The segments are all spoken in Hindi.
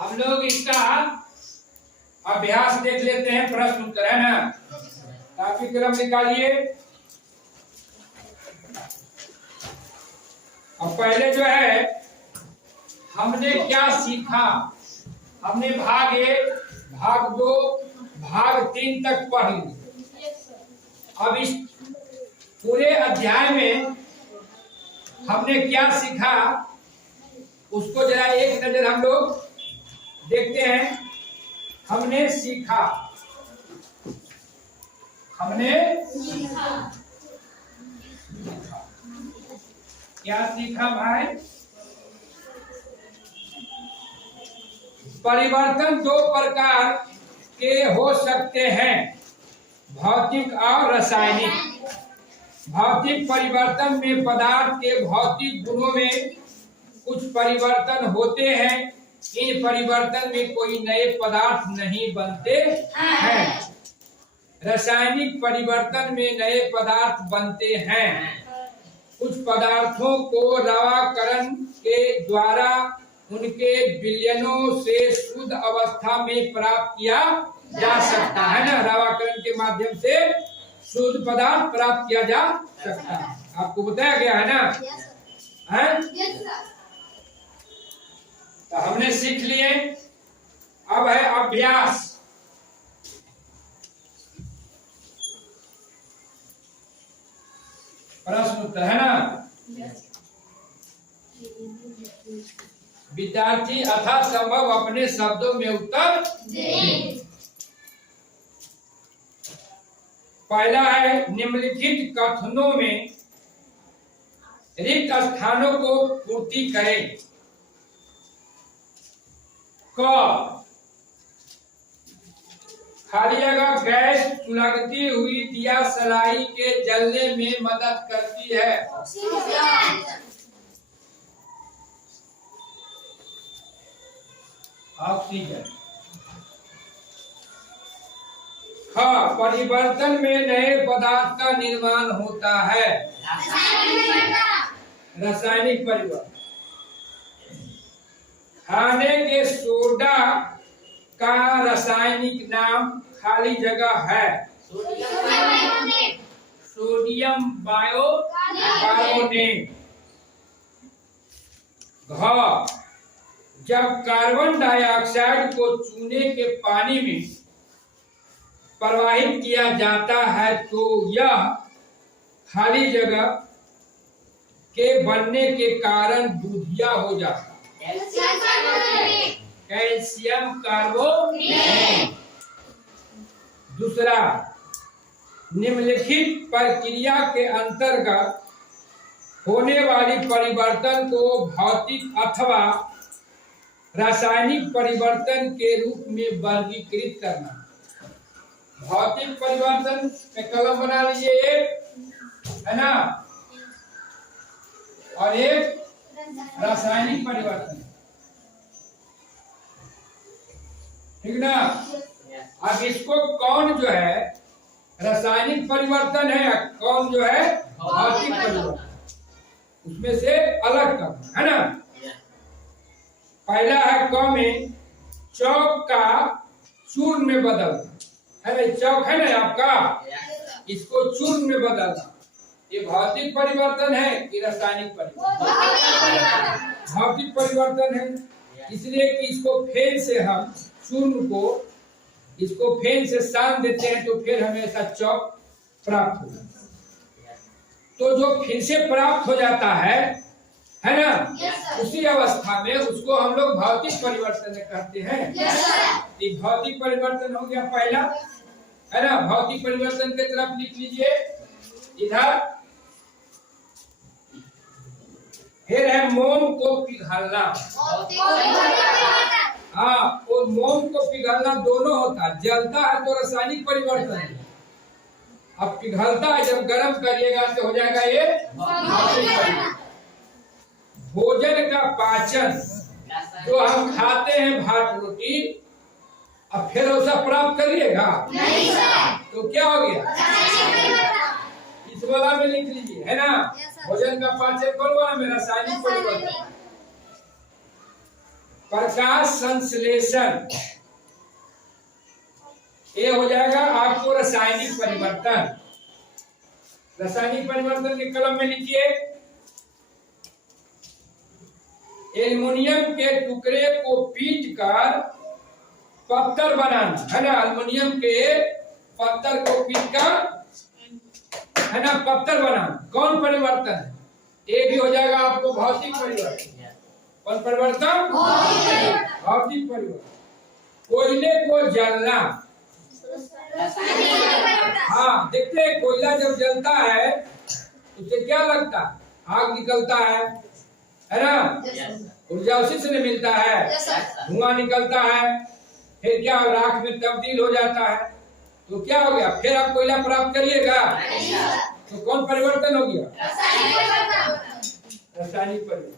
हम लोग इसका अभ्यास देख लेते हैं, प्रश्न उत्तर है ना। काफी क्रम निकालिए। अब पहले जो है हमने क्या सीखा, हमने भाग 1, भाग 2, भाग 3 तक पढ़ लिया। अब इस पूरे अध्याय में हमने क्या सीखा उसको जरा एक नजर हम लोग देखते हैं। हमने सीखा क्या सीखा भाई? परिवर्तन 2 प्रकार के हो सकते हैं, भौतिक और रासायनिक। भौतिक परिवर्तन में पदार्थ के भौतिक गुणों में कुछ परिवर्तन होते हैं। इन परिवर्तन में कोई नए पदार्थ नहीं बनते हैं। रासायनिक परिवर्तन में नए पदार्थ बनते हैं। कुछ पदार्थों को रवाकरण के द्वारा उनके विलयनों से शुद्ध अवस्था में प्राप्त किया जा सकता है ना। रवाकरण के माध्यम से शुद्ध पदार्थ प्राप्त किया जा सकता है, आपको बताया गया है ना। तो हमने सीख लिए। अब है अभ्यास। प्रश्न उत्तर है ना। विद्यार्थी यथासंभव अपने शब्दों में उत्तर दें। पहला है निम्नलिखित कथनों में रिक्त स्थानों को पूर्ति करें। क खाली जगह गैस सुलगती हुई दिया सलाई के जलने में मदद करती है। ऑक्सीजन। हाँ, परिवर्तन में नए पदार्थ का निर्माण होता है। रासायनिक परिवर्तन। खाने के सोडा का रासायनिक नाम खाली जगह है सोडियम बाइकार्बोनेट। जब कार्बन डाइऑक्साइड को चूने के पानी में प्रवाहित किया जाता है तो यह खाली जगह के बनने के कारण दूधिया हो जाता है। Calcium carbonate. दूसरा, निम्नलिखित प्रक्रिया के अंतर्गत होने वाली परिवर्तन को भौतिक अथवा रासायनिक परिवर्तन के रूप में वर्गीकृत करना। भौतिक परिवर्तन पे कलम बना लीजिए एक, है ना, और एक रासायनिक परिवर्तन, ठीक ना। अब इसको कौन जो है रासायनिक परिवर्तन है, कौन जो है भौतिक परिवर्तन, उसमें से अलग करना है ना। पहला है क में चौक का चूर्ण में बदलना, है ना। चौक है ना आपका, इसको चूर्ण में बदलना, ये भौतिक परिवर्तन है कि रासायनिक परिवर्तन? भौतिक परिवर्तन है, इसलिए कि इसको फेन से हम चूर्ण को इसको फेन से सान देते हैं तो फिर हमें ऐसा चौक प्राप्त हो जाता है। तो जो फिर से प्राप्त हो जाता है ना, उसी अवस्था में उसको हम लोग भौतिक परिवर्तन कहते हैं। ये भौतिक परिवर्तन हो गया पहला, है ना। भौतिक परिवर्तन की तरफ लिख लीजिए इधर। फिर है मोम को पिघलना। हाँ, वो मोम को पिघलना दोनों होता है। जलता है तो रासायनिक परिवर्तन है, अब पिघलता है जब गर्म करिएगा तो हो जाएगा ये भौतिक परिवर्तन। भोजन का पाचन, जो हम खाते हैं भात रोटी, अब फिर ऐसा प्राप्त करिएगा तो क्या हो गया, इस वाला में लिख लीजिए, है ना। भोजन का पाचन कौन वाला में? रासायनिक परिवर्तन। प्रकाश संश्लेषण, ये हो जाएगा आपको रासायनिक परिवर्तन। रासायनिक परिवर्तन के कलम में लिखिए, एल्युमिनियम के टुकड़े को पीट कर पत्थर बनाना, है ना। एल्युमिनियम के पत्थर को पीट कर, है ना, पत्थर बनाना कौन परिवर्तन है? ये भी हो जाएगा आपको भौतिक परिवर्तन। कौन परिवर्तन? भौतिक परिवर्तन। कोयले को जलना, हाँ देखते हैं कोयला जब जलता है उससे क्या लगता है? आग निकलता है ना, ऊर्जा उसी से मिलता है, धुआं निकलता है, फिर क्या राख में तब्दील हो जाता है, तो क्या हो गया? फिर आप कोयला प्राप्त करिएगा, तो कौन परिवर्तन हो गया? रासायनिक परिवर्तन।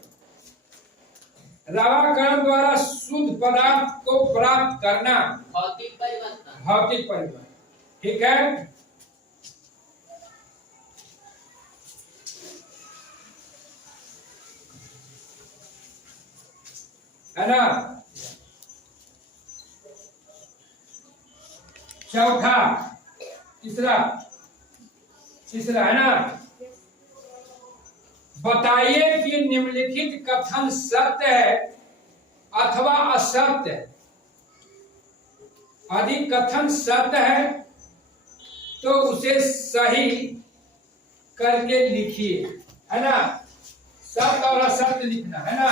रवाकरण द्वारा शुद्ध पदार्थ को प्राप्त करना, भौतिक परिवर्तन। भौतिक परिवर्तन, ठीक है। है ना। चौथा, तीसरा है ना, बताइए कि निम्नलिखित कथन सत्य है अथवा असत्य है। यदि कथन सत्य है तो उसे सही करके लिखिए, है ना। सत्य और असत्य लिखना, है ना,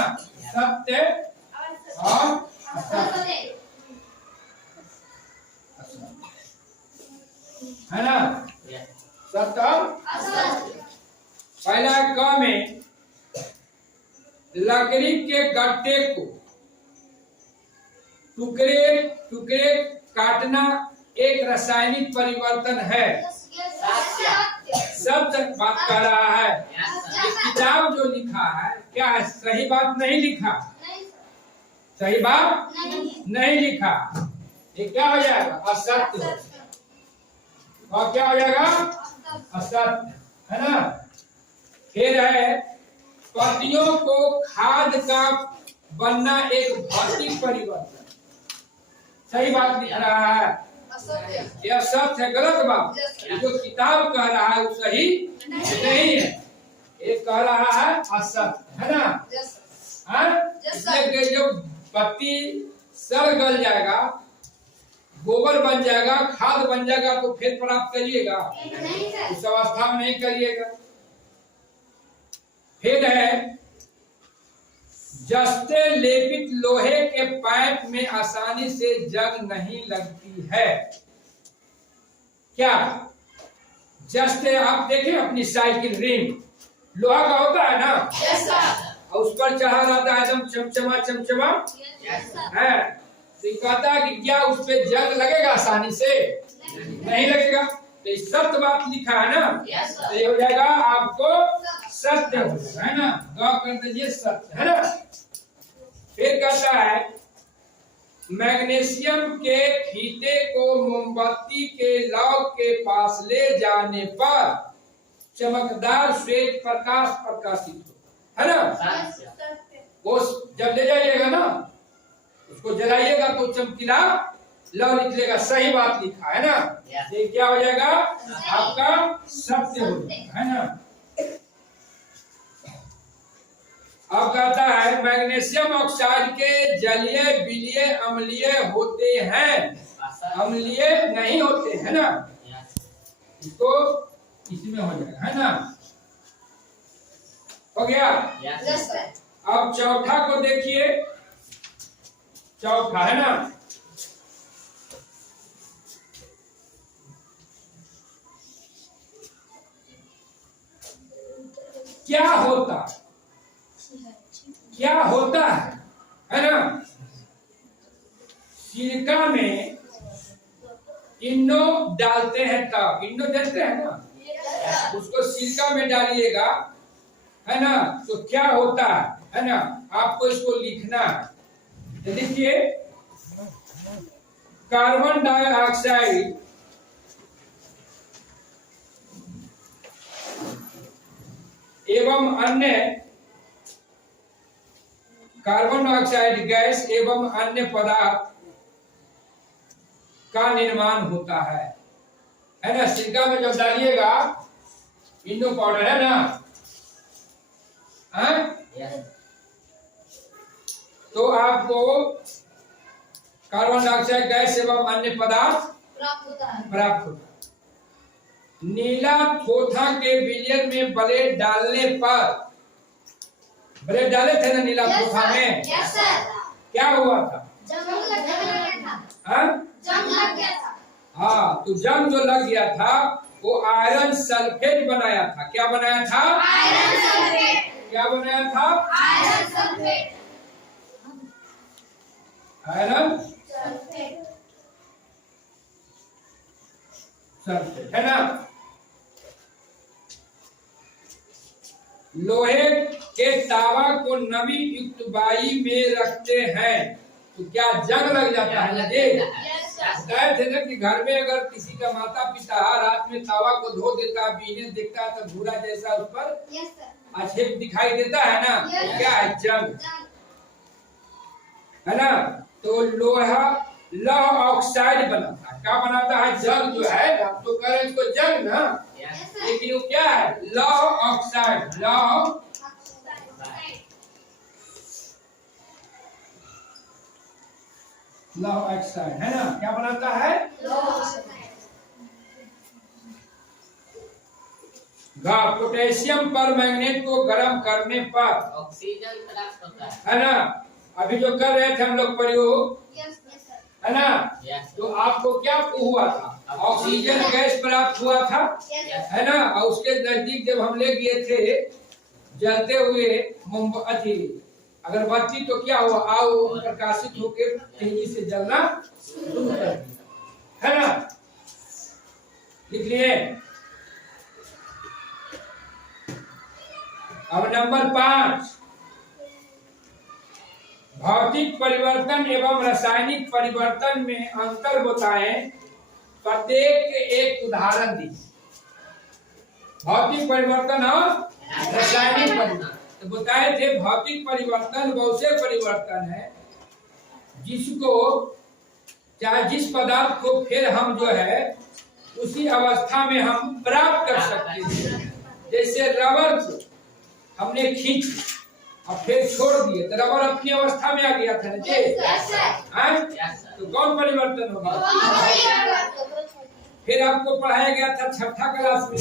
सत्य और असत्य, है ना, सत्य और असत्य। पहला क में लकड़ी के गट्टे को टुकड़े टुकड़े काटना एक रासायनिक परिवर्तन है। सत्य बात कर रहा है। किताब जो लिखा है क्या है? सही बात नहीं लिखा, सही बात नहीं लिखा, ये क्या हो जाएगा? असत्य। और क्या हो जाएगा? असत्य, है ना। फिर है पत्तियों को खाद का बनना एक भौतिक परिवर्तन, सही बात लिख रहा है, यह सत्य है, गलत बात। जो किताब कह रहा है वो सही नहीं है, ये कह रहा है असत्य, है ना। इसलिए जो पत्ती सड़ गल जाएगा, गोबर बन जाएगा, खाद बन जाएगा, तो फिर प्राप्त करिएगा, उस अवस्था में नहीं करिएगा। फिर है जस्ते लेपित लोहे के पाइप में आसानी से जंग नहीं लगती है। क्या जस्ते आप देखें अपनी साइकिल, रिंग लोहा का होता है ना, और उस पर चढ़ा रहता है एकदम चमचमा चमचमा, है, तो कहता है कि क्या उस पे जंग लगेगा? आसानी से नहीं लगेगा। तो सत्य बात लिखा है ना, तो ये हो जाएगा आपको सत्य हो जाएगा, है ना। गौ कर दीजिए सत्य, है ना। फिर कहता है मैग्नीशियम के फीते को मोमबत्ती के लौ के पास ले जाने पर चमकदार श्वेत प्रकाश प्रकाशित हो, है ना। वो जब ले जाइएगा ना, उसको जलाइएगा तो चमकीला लौ निकलेगा, सही बात लिखा है ना। ये क्या हो जाएगा? आपका सत्य हो जाएगा, है ना। अब कहता है मैग्नीशियम ऑक्साइड के जलीय विलीय अम्लीय होते हैं, अम्लीय नहीं होते, है ना। इसको इसमें हो जाएगा, है ना। हो गया। अब चौथा को देखिए, चौथा, है ना। क्या होता है ना, सिरका में इनो डालते हैं, तब इनो देते हैं ना, उसको सिरका में डालिएगा, है ना, तो क्या होता है ना, आपको इसको लिखना है। देखिए कार्बन डाइऑक्साइड एवं अन्य कार्बन डाइऑक्साइड गैस एवं अन्य पदार्थ का निर्माण होता है ना। सिरका में जब डालिएगा, इनो पाउडर है ना, तो आपको कार्बन डाइऑक्साइड गैस एवं अन्य पदार्थ प्राप्त होता है। नीला थोथा के विलयन में ब्लेड डालने पर, ब्लेड डाले थे ना नीला थोथा में, क्या हुआ था? जंग लग गया था। हाँ, तो जंग जो लग गया था वो आयरन सल्फेट बनाया था। क्या बनाया था? Iron sulphate. क्या बनाया था? Iron sulphate. Iron sulphate sulphate है ना। लोहे के तावा को नमी युक्त बाई में रखते हैं तो क्या जंग लग जाता है ना जी? बताए थे ना कि घर में अगर किसी का माता पिता रात में तावा को धो देता, बीने देखता है तो भूरा जैसा उस पर अछेप दिखाई देता है ना, क्या है? जंग है ना। तो लोहा लौह ऑक्साइड बनाता है। क्या बनाता है? जंग जो है, आप तो कह रहे हैं इसको जंग ना, लेकिन वो क्या है? लौह ऑक्साइड। लौह ऑक्साइड है ना, क्या बनाता है? पोटेशियम पर मैग्नेट को गर्म करने पर ऑक्सीजन प्राप्त होता है ना। अभी जो कर रहे थे हम लोग प्रयोग, है ना, तो आपको क्या हुआ था? ऑक्सीजन गैस प्राप्त हुआ था, है ना। और उसके नजदीक जब हम ले गए थे जलते हुए मोमबत्ती, अगरबत्ती, तो क्या हुआ? आओ प्रकाशित होकर तेजी से जलना शुरू कर दिया, है ना। लिख लिए। अब नंबर 5, भौतिक परिवर्तन एवं रासायनिक परिवर्तन में अंतर बताएं। प्रत्येक एक उदाहरण दीजिए। भौतिक परिवर्तन और रासायनिक परिवर्तन तो बताए थे। भौतिक परिवर्तन वो से परिवर्तन है जिसको, चाहे जिस पदार्थ को फिर हम जो है उसी अवस्था में हम प्राप्त कर सकते हैं। जैसे रबर को हमने खींच और फिर छोड़ दिए तो रबर अपनी अवस्था में आ गया था ना जी। तो कौन परिवर्तन होगा? फिर आपको पढ़ाया गया था छठा क्लास में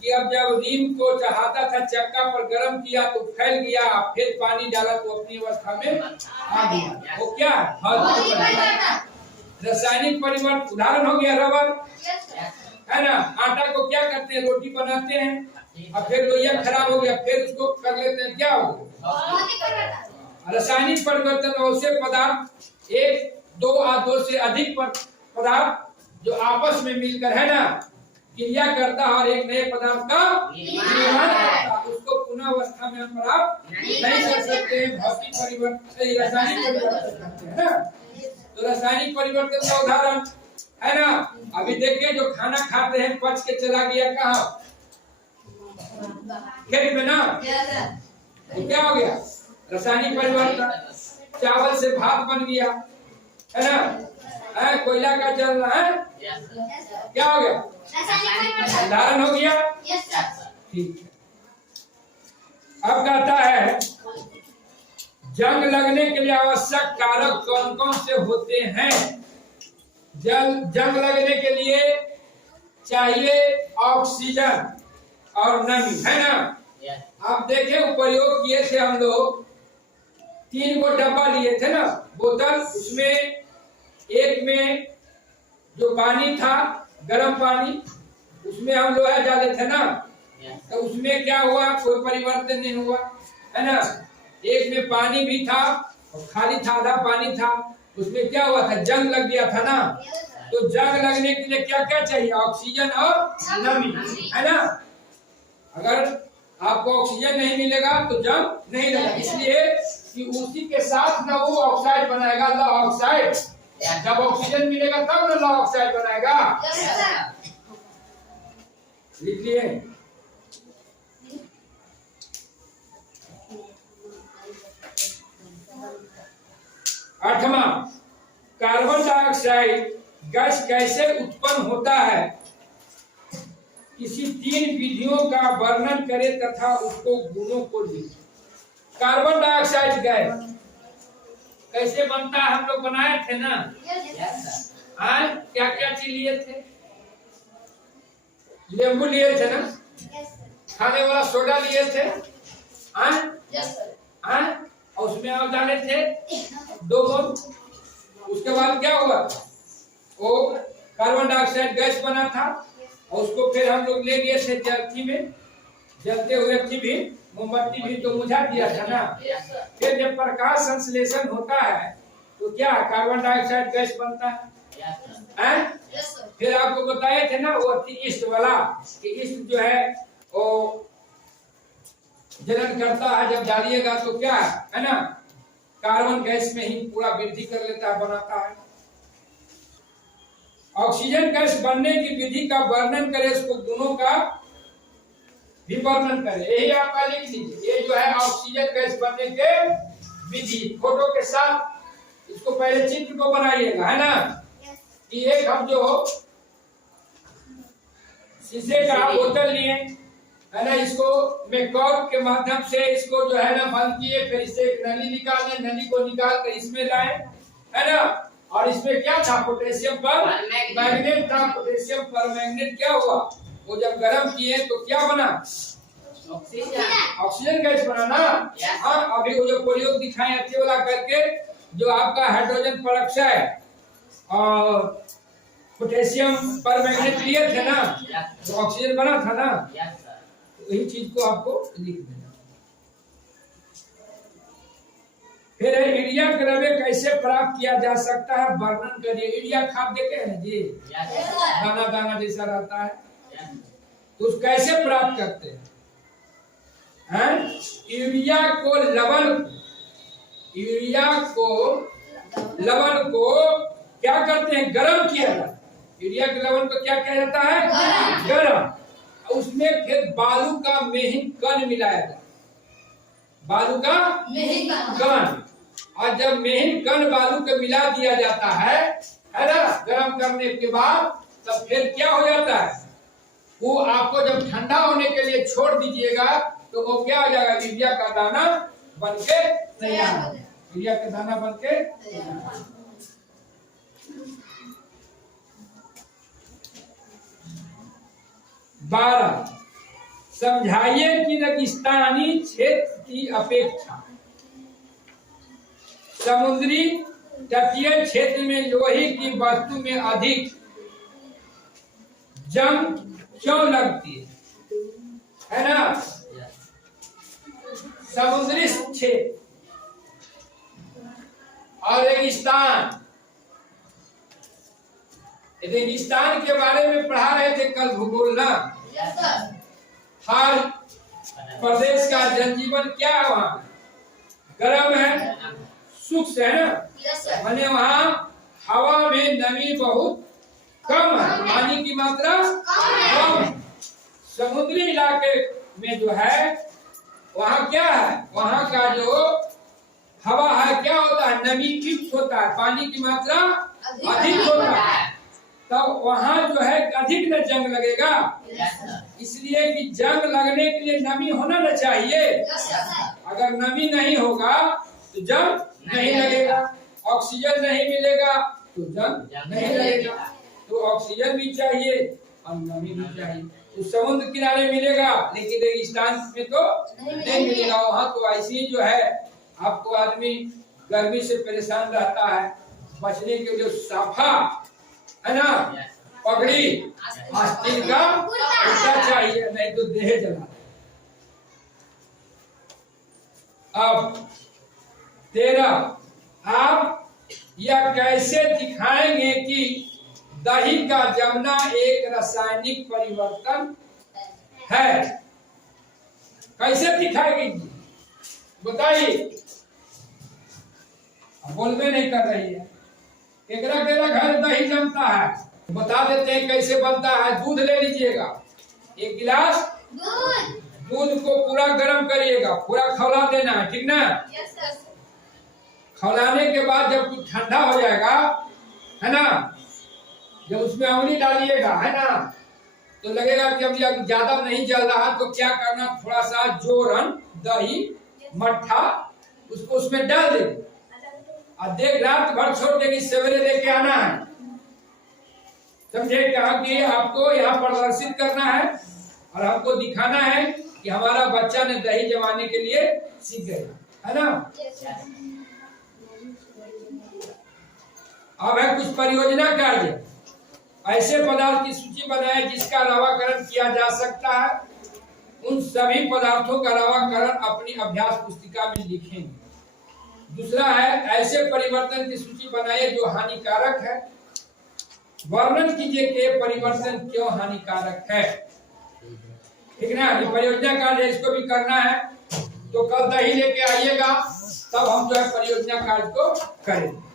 कि अब जब नीम को चढ़ाता था चक्का पर गर्म किया तो फैल गया, फिर पानी डाला तो अपनी अवस्था में आ गया। वो क्या है? रासायनिक परिवर्तन। उदाहरण हो गया रबर, है ना। आटा को क्या करते हैं? रोटी बनाते हैं और फिर लोहिया खराब हो गया, फिर उसको कर लेते हैं, क्या हो गया? रासायनिक परिवर्तन ऐसे पदार्थ, एक दो या दो से अधिक पदार्थ जो आपस में मिलकर, है ना, क्रिया करता है और एक नए पदार्थ का निर्माण करता है, उसको पुनः अवस्था में हम प्राप्त नहीं कर सकते हैं। भौतिक परिवर्तन, रासायनिक परिवर्तन करते हैं ना। तो रासायनिक परिवर्तन का उदाहरण है ना, अभी देखिए जो खाना खाते हैं पच के चला गया कहाँ? खेत में ना। तो क्या हो गया? रासायनिक परिवर्तन। चावल से भात बन गया, है ना। कोयला का जल रहा है, क्या हो गया? उदाहरण हो गया। ठीक है। अब कहता है जंग लगने के लिए आवश्यक कारक कौन कौन से होते हैं? जंग लगने के लिए चाहिए ऑक्सीजन और नमी, है ना। आप देखें प्रयोग किए थे हम लोग, 3 को डब्बा लिए थे ना, बोतल, उसमें एक में जो पानी था गर्म पानी, उसमें हम लोहा डाले थे ना, तो उसमें क्या हुआ? कोई परिवर्तन नहीं हुआ, है ना। एक में पानी भी था और खाली था, आधा पानी था, उसमें क्या हुआ था? जंग लग गया था ना। तो जंग लगने के लिए क्या क्या चाहिए? ऑक्सीजन और नमी, है ना। अगर आपको ऑक्सीजन नहीं मिलेगा तो जंग नहीं लगेगा, इसलिए कि उसी के साथ ना वो ऑक्साइड बनाएगा, लौह ऑक्साइड। जब ऑक्सीजन मिलेगा तब ना लौह ऑक्साइड बनाएगा। लिख लिए। गैस कैसे उत्पन्न होता है, किसी 3 विधियों का वर्णन करे तथा उसको गुणों को लिखे। कार्बन डाइऑक्साइड गैस कैसे बनता है, हम लोग बनाए थे ना। आज क्या क्या चीज लिए थे, नींबू लिए थे ना, खाने वाला सोडा लिए थे, और उसमें आप डाले थे 2 बूंद। उसके बाद क्या हुआ, वो कार्बन डाइऑक्साइड गैस बना था, और उसको फिर हम लोग ले लिए थे जलती में, जलते हुए थी भी मोमबत्ती भी तो बुझा दिया था ना। फिर जब प्रकाश संश्लेषण होता है तो क्या कार्बन डाइऑक्साइड गैस बनता है। फिर आपको बताए थे ना वो ईस्ट वाला, कि ईस्ट जो है वो जलन करता है, जब डालिएगा तो क्या है ना, कार्बन गैस में ही पूरा वृद्धि कर लेता है, बनाता है। ऑक्सीजन गैस बनने की विधि का वर्णन करे, इसको गुणों का भी वर्णन करे। यही आपका लिख लीजिए, ये जो है ऑक्सीजन गैस बनने के विधि, फोटो के साथ इसको पहले चित्र को बनाइएगा, है ना। कि एक हम जो शीशे का बोतल लिए, है ना, इसको में कॉर्क के माध्यम से इसको जो है ना बंद किए, फिर इससे एक नली निकाले, नली को निकाल कर इसमें लाए, है ना। और इसमें क्या था, पोटेशियम पर मैग्नेट था। पोटेशियम पर मैग्नेट क्या हुआ, वो जब गर्म किए तो क्या बना, ऑक्सीजन गैस बना ना। हाँ, अभी वो जो प्रयोग दिखाए अच्छे वाला करके, जो आपका हाइड्रोजन पेरोक्साइड और पोटेशियम पर मैग्नेट लिए थे ना, तो ऑक्सीजन बना था ना। तो यही चीज को आपको लिख देना। फिर यूरिया द्रव्य कैसे प्राप्त किया जा सकता है, वर्णन करिए। यूरिया खाद देते हैं जी, दाना दाना जैसा रहता है, तो उस कैसे प्राप्त करते हैं, यूरिया को लवण को क्या करते हैं, गरम किया जाता है। यूरिया के लवण को क्या किया जाता है, गरम। उसमें फिर बालू का मेहिन कण मिलाया जाता है, बालू का मेहिन कण। और जब मेहिन कण बालू के मिला दिया जाता है ना, गरम करने के बाद, तब फिर क्या हो जाता है, वो आपको जब ठंडा होने के लिए छोड़ दीजिएगा तो वो क्या हो जाएगा, यूरिया का दाना बनके तैयार हो जाएगा। यूरिया का दाना बनके तैयार। बारह, समझाइए कि रेगिस्तानी क्षेत्र की अपेक्षा समुद्री तटीय क्षेत्र में लोहे की वस्तु में अधिक जंग क्यों लगती है ना। समुद्री क्षेत्र और रेगिस्तान, रेगिस्तान के बारे में पढ़ा रहे थे कल भूगोल ना। हर प्रदेश का जनजीवन क्या है, वहाँ गर्म है, शुष्क है ना, माने वहाँ हवा में नमी बहुत कम है, पानी की मात्रा कम है। समुद्री इलाके में जो है वहाँ क्या है, वहाँ का जो हवा है क्या होता है, नमी युक्त होता है, पानी की मात्रा अधिक होता है, तब वहाँ जो है अधिक न जंग लगेगा। इसलिए कि जंग लगने के लिए नमी होना न चाहिए। अगर नमी नहीं होगा तो जंग नहीं लगेगा, ऑक्सीजन नहीं मिलेगा तो जंग नहीं लगेगा। तो ऑक्सीजन भी चाहिए और नमी भी चाहिए। तो समुद्र किनारे मिलेगा, लेकिन रेगिस्तान में तो नहीं मिलेगा। वहाँ तो ऐसी जो है आपको आदमी गर्मी से परेशान रहता है, बचने के लिए साफा है ना, पगड़ी आस्तीन का उल्टा चाहिए, नहीं तो देह जला। अब 13, आप यह कैसे दिखाएंगे कि दही का जमना एक रासायनिक परिवर्तन है, कैसे दिखाएगी बताइए। बोलबे नहीं कर रही है। एकरा घर दही जमता है, बता देते हैं कैसे बनता है। दूध ले लीजिएगा, 1 गिलास दूध को पूरा गर्म करिएगा, पूरा खौला देना है, ठीक ना। खौलाने के बाद जब कुछ ठंडा हो जाएगा है ना, जब उसमें अमली डालिएगा, है ना, तो लगेगा कि अभी ज्यादा नहीं जल रहा, तो क्या करना, थोड़ा सा जोरन दही मट्ठा उसको उसमें डाल दे और देख रात भर छोड़ देगी, सवेरे लेके आना है। समझे? कहा कि आपको यहाँ प्रदर्शित करना है और आपको दिखाना है कि हमारा बच्चा ने दही जमाने के लिए सीख गया, है ना। अब है कुछ परियोजना कार्य। ऐसे पदार्थ की सूची बनाए जिसका रवाकरण किया जा सकता है। उन सभी पदार्थों का रवाकरण अपनी अभ्यास पुस्तिका में लिखेंगे। दूसरा है ऐसे परिवर्तन की सूची बनाइए जो हानिकारक है। वर्णन कीजिए कि परिवर्तन क्यों हानिकारक है। ठीक ना, ये परियोजना कार्य इसको भी करना है। तो कल दही लेके आइएगा, तब हम जो है परियोजना कार्य को करेंगे।